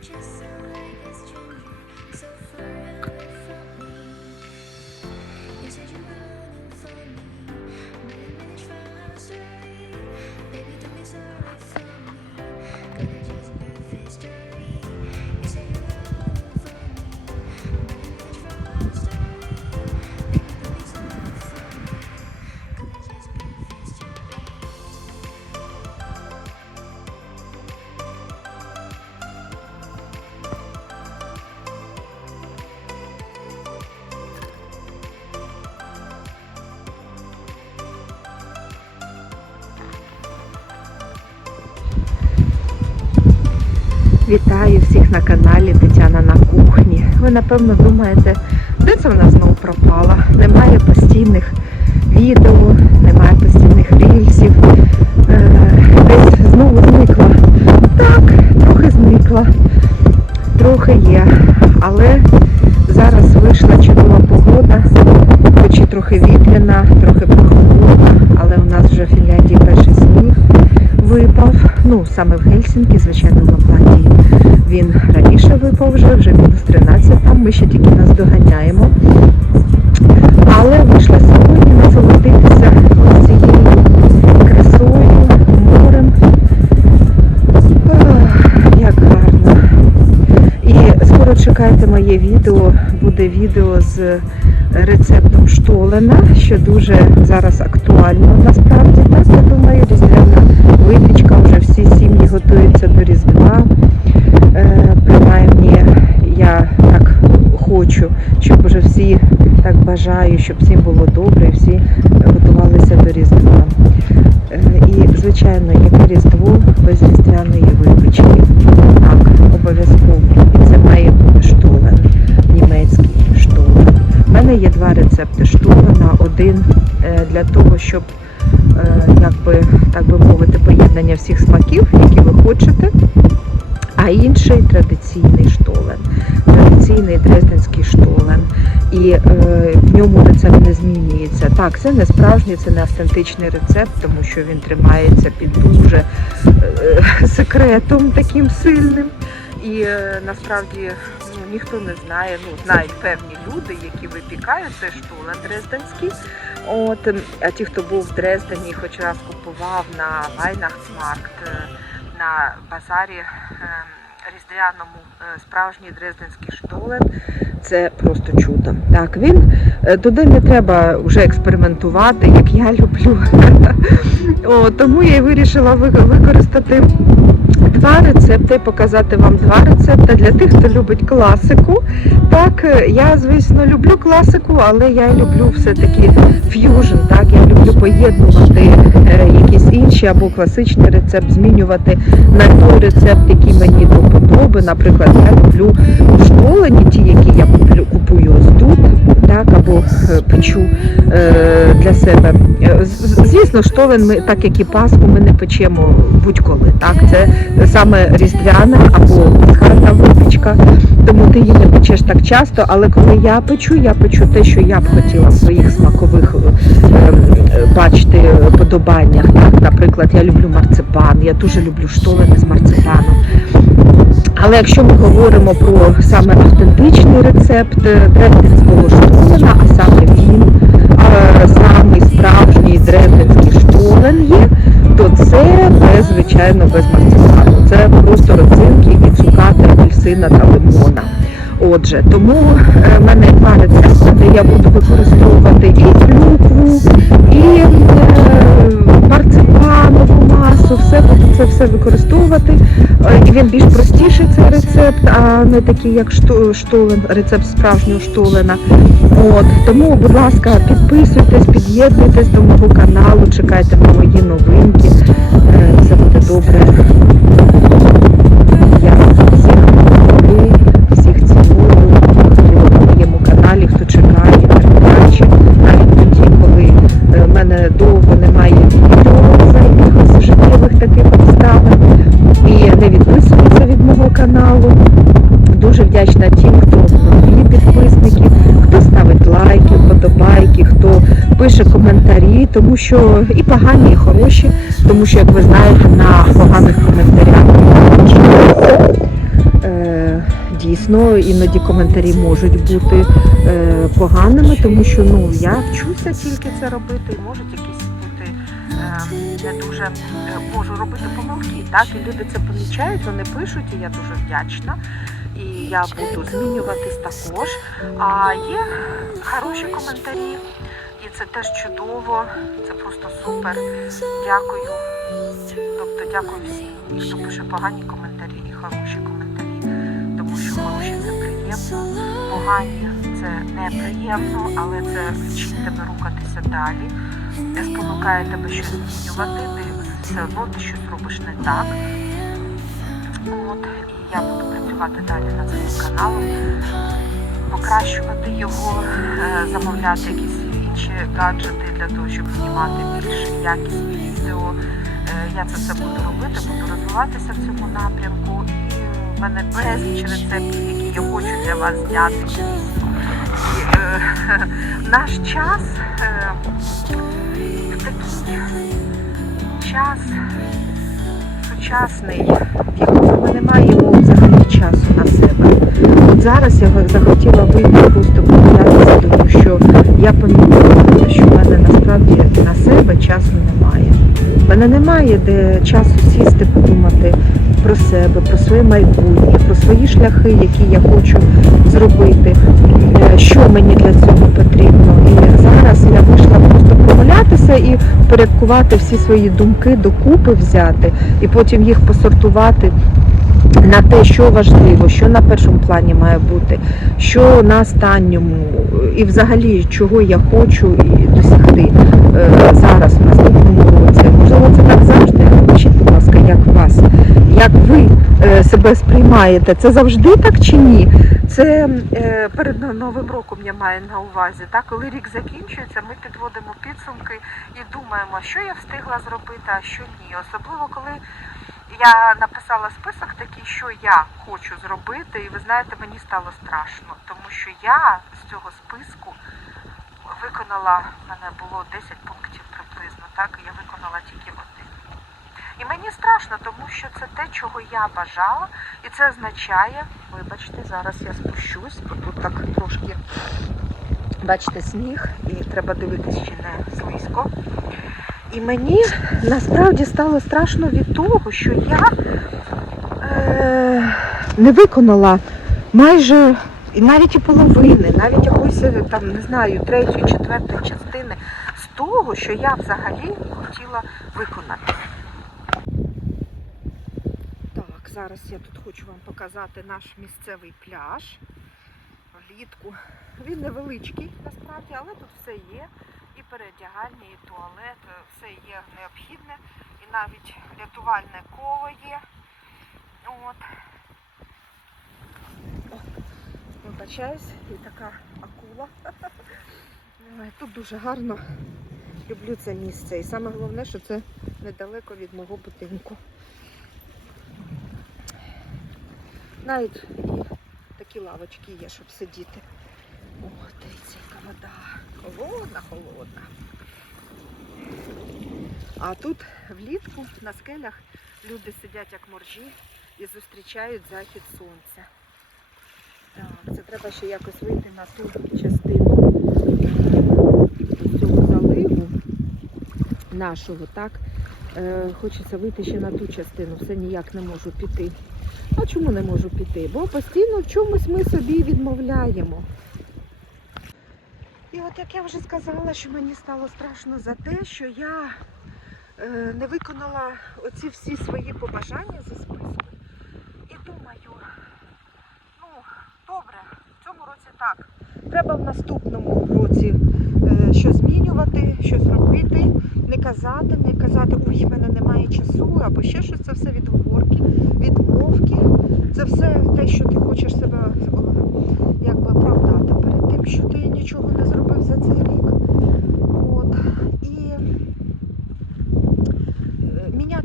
Just Вітаю всіх на каналі Тетяна на кухні. Ви напевно думаєте, де це вона знову пропала? Немає постійних відео, немає постійних рільсів. Е, Десь знову зникла. Так, трохи зникла, трохи є. Але зараз вийшла чудова погода, хоч і трохи вітряна, трохи прохолодна, але у нас вже в Фінляндії перший сніг випав. Ну, саме в Гельсінкі, звичайно, в Лапландії. Він раніше випав вже, вже мінус 13 там, ми ще тільки нас доганяємо. Але вийшла сьогодні насолодитися цією красою, морем. Ах, Як гарно. І скоро чекайте моє відео, буде відео з рецептом штолена, що дуже зараз актуально насправді. Так, я думаю, різдвяна випічка, вже всі сім'ї готуються до Різдва. Е, принаймні я так хочу, щоб вже всі так бажаю, щоб всім було добре всі готувалися до Різдва. Е, і, звичайно, яке Різдво без різдвяної випічки. Так, обов'язково. І це має бути штолен, німецький штолен. У мене є два рецепти штолена. Один е, для того, щоб якби, так би мовити, поєднання всіх смаків, які ви хочете. А інший традиційний штолен, традиційний дрезденський штолен. І е, в ньому рецепт не змінюється. Так, це не справжній, це не автентичний рецепт, тому що він тримається під дуже е, секретом таким сильним. І е, насправді ну, ніхто не знає, ну знають певні люди, які випікають цей штолен дрезденський. От, а ті, хто був в Дрездені, хоч раз купував на Weihnachtsmarkt, е, на базарі ем, різдвяному е, справжній дрезденський штолен. Це просто чудо. Так, він е, туди не треба вже експериментувати, як я люблю. О, тому я й вирішила використати два рецепти, показати вам два рецепти для тих, хто любить класику. Так, е, я, звісно, люблю класику, але я люблю все-таки ф'южн. Так, я люблю поєднувати е, якісь інші або класичний рецепт, змінювати на той рецепт, який мені до вподоби. Наприклад, я люблю школені ті, які я куплю, купую ось тут, так, або е, печу е, для себе. Е, Звісно, штолен ми, так як і Пасху, ми не печемо будь-коли. Так, це саме різдвяна або пасхальна випічка, тому ти її не печеш так часто. Але коли я печу, я печу те, що я б хотіла в своїх смакових бачити подобаннях. Так, наприклад, я люблю марципан, я дуже люблю штолени з марципаном. Але якщо ми говоримо про саме автентичний рецепт е, дрезденського штолена, а саме він, е, самий справжній дрезденський штолен є, то це звичайно, без марципану. Це просто родзинки і цукати апельсина та лимона. Отже, тому е, в мене два рецепти, де я буду використовувати і клюкву, і марципанову масу, все буду це все використовувати. І він більш простіший рецепт, а не такий, як штолен, рецепт справжнього штолена. От тому, будь ласка, підписуйтесь, під'єднуйтесь до мого каналу, чекайте на мої новинки. Е, Все буде добре. Я всіх люблю, всіх цілую, хто на моєму каналі, хто чекає терпляче, навіть тоді, коли е, в мене довго немає відео за якихось життєвих таких дуже вдячна тим, хто нові підписники, хто ставить лайки, вподобайки, хто пише коментарі, тому що і погані, і хороші, тому що, як ви знаєте, на поганих коментарях е, дійсно іноді коментарі можуть бути е, поганими, тому що ну я вчуся тільки це робити, і можуть якісь бути е, не дуже е, можу робити помилки. Так і люди це помічають, вони пишуть, і я дуже вдячна. І я буду змінюватись також. А є хороші коментарі, і це теж чудово, це просто супер. Дякую. Тобто дякую всім, хто пише погані коментарі і хороші коментарі, тому що хороші це приємно, погані це неприємно, але це вчить тебе рухатися далі, не спонукає тебе щось змінювати, ти все одно ти щось робиш не так. От, я буду працювати далі над своїм каналом, покращувати його, е, замовляти якісь інші гаджети для того, щоб знімати більш якісні відео. Е, Я це все буду робити, буду розвиватися в цьому напрямку. І в мене безліч рецептів, які я хочу для вас зняти. І, е, наш час е, такий час сучасний, в якому ми взагалі часу на себе. От зараз я захотіла вийти просто прогулятися, тому що я помітила, що в мене насправді на себе часу немає. В мене немає де часу сісти, подумати про себе, про своє майбутнє, про свої шляхи, які я хочу зробити, е, що мені для цього потрібно. І зараз я вийшла просто прогулятися і порядкувати всі свої думки докупи взяти і потім їх посортувати на те, що важливо, що на першому плані має бути, що на останньому, і взагалі чого я хочу досягти е, зараз, в наступному році. Можливо, це так завжди. Напишіть, будь ласка, як у вас, як ви е, себе сприймаєте. Це завжди так чи ні? Це е, перед Новим роком я маю на увазі. Так, коли рік закінчується, ми підводимо підсумки і думаємо, що я встигла зробити, а що ні. Особливо коли я написала список такий, що я хочу зробити, і ви знаєте, мені стало страшно, тому що я з цього списку виконала, в мене було 10 пунктів приблизно, так, я виконала тільки один. І мені страшно, тому що це те, чого я бажала, і це означає, вибачте, зараз я спущусь, бо тут так трошки, бачите, сніг, і треба дивитись, чи не слизько. І мені насправді стало страшно від того, що я е, не виконала майже навіть і половини, навіть якоїсь е, там, не знаю, третьої, четвертої частини з того, що я взагалі хотіла виконати. Так, зараз я тут хочу вам показати наш місцевий пляж влітку. Він невеличкий насправді, але тут все є. І передягальня, і туалет, е, все є необхідне. І навіть рятувальне коло є. От. Вибачаюсь, і така акула. Тут дуже гарно. Люблю це місце. І саме головне, що це недалеко від мого будинку. Навіть такі лавочки є, щоб сидіти. О, дивіться, яка вода. Холодна, холодна. А тут влітку на скелях люди сидять як моржі і зустрічають захід сонця. Так, це треба ще якось вийти на ту частину е, цього заливу нашого, так? Е, Хочеться вийти ще на ту частину, все ніяк не можу піти. А чому не можу піти? Бо постійно в чомусь ми собі відмовляємо. І от як я вже сказала, що мені стало страшно за те, що я е, не виконала оці всі свої побажання зі списку. І думаю, ну, добре, в цьому році так. Треба в наступному році е, щось змінювати, щось робити, не казати, не казати, ой, в мене немає часу, або ще щось. Це все відговорки, відмовки. Це все те, що ти хочеш себе якби оправдати перед тим, що ти нічого не зробив за цей рік.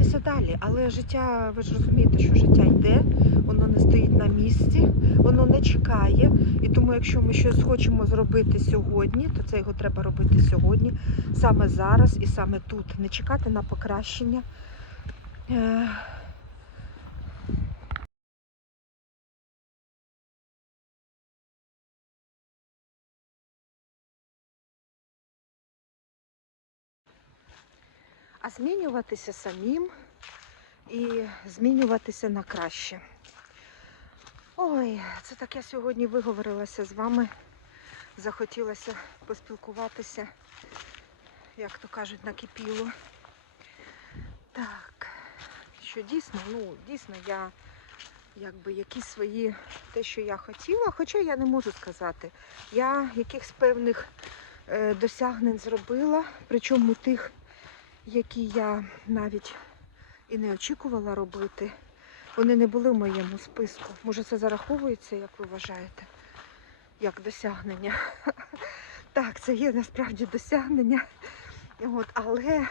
Е, навчатися далі. Але життя, ви ж розумієте, що життя йде, воно не стоїть на місці, воно не чекає. І тому, якщо ми щось хочемо зробити сьогодні, то це його треба робити сьогодні, саме зараз і саме тут. Не чекати на покращення. А змінюватися самим і змінюватися на краще. Ой, це так я сьогодні виговорилася з вами. Захотілося поспілкуватися, як то кажуть, накипіло. Так, що дійсно, ну, дійсно, я якби якісь свої те, що я хотіла, хоча я не можу сказати. Я якихось певних е, досягнень зробила, причому тих, які я навіть і не очікувала робити. Вони не були в моєму списку. Може, це зараховується, як ви вважаєте, як досягнення. Так, це є насправді досягнення. От, але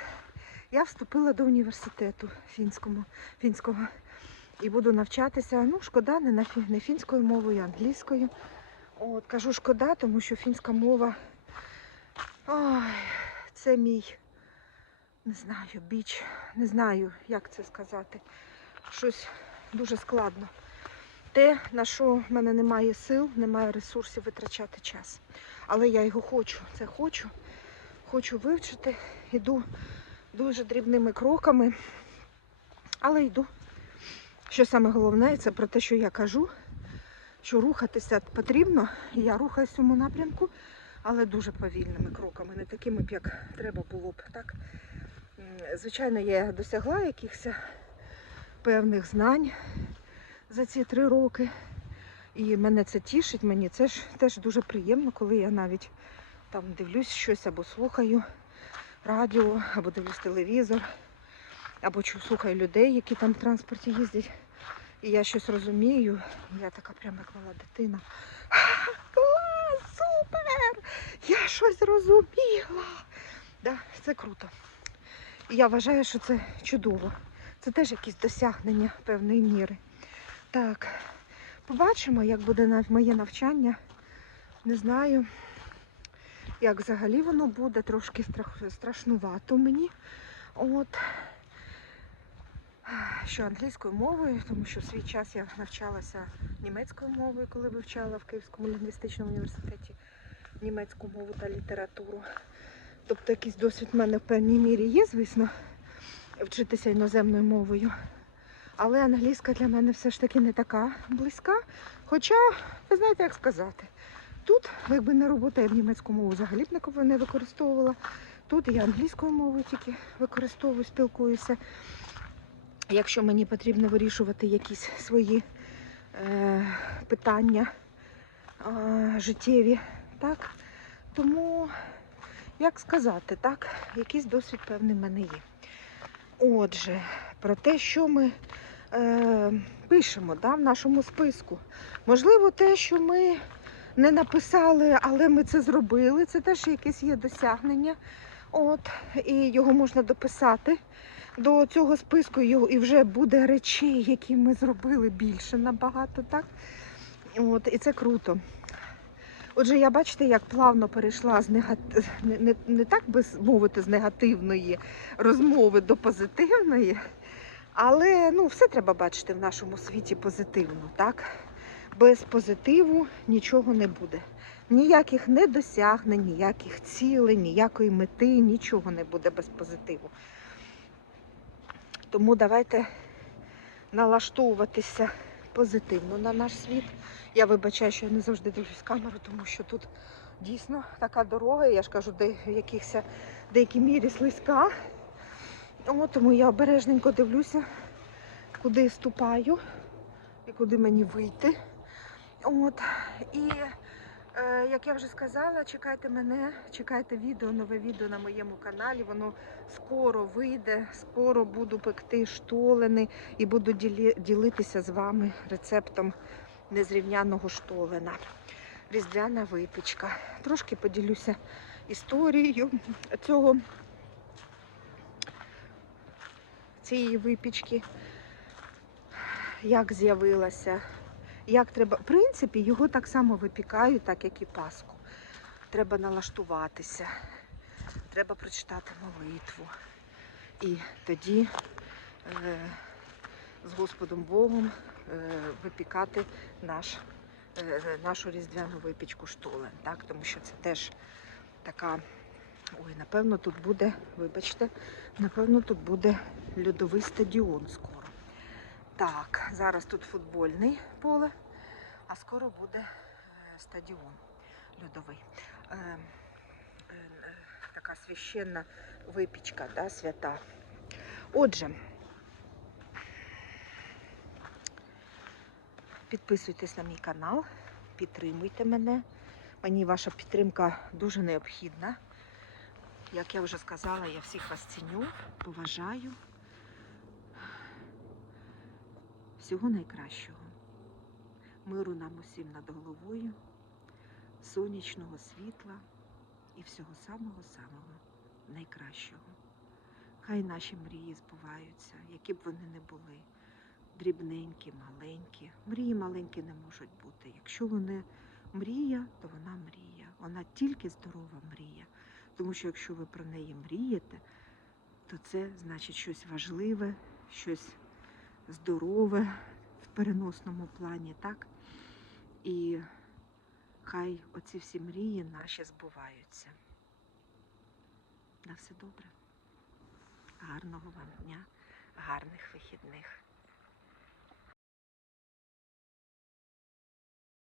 я вступила до університету фінському, фінського і буду навчатися. Ну, шкода, не, на фі, не фінською мовою, а англійською. От, кажу шкода, тому що фінська мова ой, це мій, не знаю, біч, не знаю, як це сказати. Щось дуже складно. Те, на що в мене немає сил, немає ресурсів витрачати час. Але я його хочу, це хочу. Хочу вивчити, йду дуже дрібними кроками, але йду. Що саме головне, це про те, що я кажу, що рухатися потрібно, і я рухаюсь в цьому напрямку, але дуже повільними кроками, не такими б, як треба було б. Так? Звичайно, я досягла якихось певних знань за ці три роки. І мене це тішить, мені це ж теж дуже приємно, коли я навіть там дивлюсь щось або слухаю радіо, або дивлюсь телевізор, або слухаю людей, які там в транспорті їздять. І я щось розумію. Я така прямо як мала дитина. Клас, супер! Я щось зрозуміла. Да, це круто. І я вважаю, що це чудово. Це теж якісь досягнення певної міри. Так, побачимо, як буде моє навчання. Не знаю, як взагалі воно буде, трошки страшнувато мені. От. Що англійською мовою, тому що в свій час я навчалася німецькою мовою, коли вивчала в Київському лінгвістичному університеті німецьку мову та літературу. Тобто якийсь досвід в мене в певній мірі є, звісно, вчитися іноземною мовою. Але англійська для мене все ж таки не така близька. Хоча, ви знаєте, як сказати, тут, якби не робота, я б німецьку мову взагалі б не використовувала. Тут я англійською мовою тільки використовую, спілкуюся. Якщо мені потрібно вирішувати якісь свої е, питання е, життєві, так? Тому, як сказати, так, якийсь досвід певний в мене є. Отже, про те, що ми е, пишемо да, в нашому списку. Можливо, те, що ми не написали, але ми це зробили, це теж якесь є досягнення. От, і його можна дописати до цього списку, і вже буде речей, які ми зробили більше набагато, так? От, і це круто. Отже, я бачите, як плавно перейшла з негат... не, не, не так би мовити, з негативної розмови до позитивної, але ну, все треба бачити в нашому світі позитивно, так? Без позитиву нічого не буде. Ніяких недосягнень, ніяких цілей, ніякої мети, нічого не буде без позитиву. Тому давайте налаштовуватися позитивно на наш світ. Я вибачаю, що я не завжди дивлюсь камеру, тому що тут дійсно така дорога, я ж кажу, де в якихось деякій мірі слизька. О, тому я обережненько дивлюся, куди ступаю і куди мені вийти. От. І е, як я вже сказала, чекайте мене, чекайте відео, нове відео на моєму каналі. Воно скоро вийде, скоро буду пекти штолени і буду ділі- ділитися з вами рецептом незрівняного штолена. Різдвяна випічка. Трошки поділюся історією цього, цієї випічки, як з'явилася, як треба. В принципі, його так само випікають, так як і Пасху. Треба налаштуватися, треба прочитати молитву. І тоді е, з Господом Богом випікати наш, е, нашу різдвяну випічку штолен. Так? Тому що це теж така. Ой, напевно, тут буде, вибачте, напевно, тут буде льодовий стадіон скоро. Так, зараз тут футбольне поле, а скоро буде е, стадіон льодовий. Е, е, е, така священна випічка, да, свята. Отже, підписуйтесь на мій канал, підтримуйте мене. Мені ваша підтримка дуже необхідна. Як я вже сказала, я всіх вас ціню, поважаю. Всього найкращого. Миру нам усім над головою, сонячного світла і всього самого-самого найкращого. Хай наші мрії збуваються, які б вони не були. Дрібненькі, маленькі. Мрії маленькі не можуть бути. Якщо вони мрія, то вона мрія. Вона тільки здорова мрія. Тому що якщо ви про неї мрієте, то це значить щось важливе, щось здорове в переносному плані, так? І хай оці всі мрії наші збуваються. На все добре. Гарного вам дня, гарних вихідних.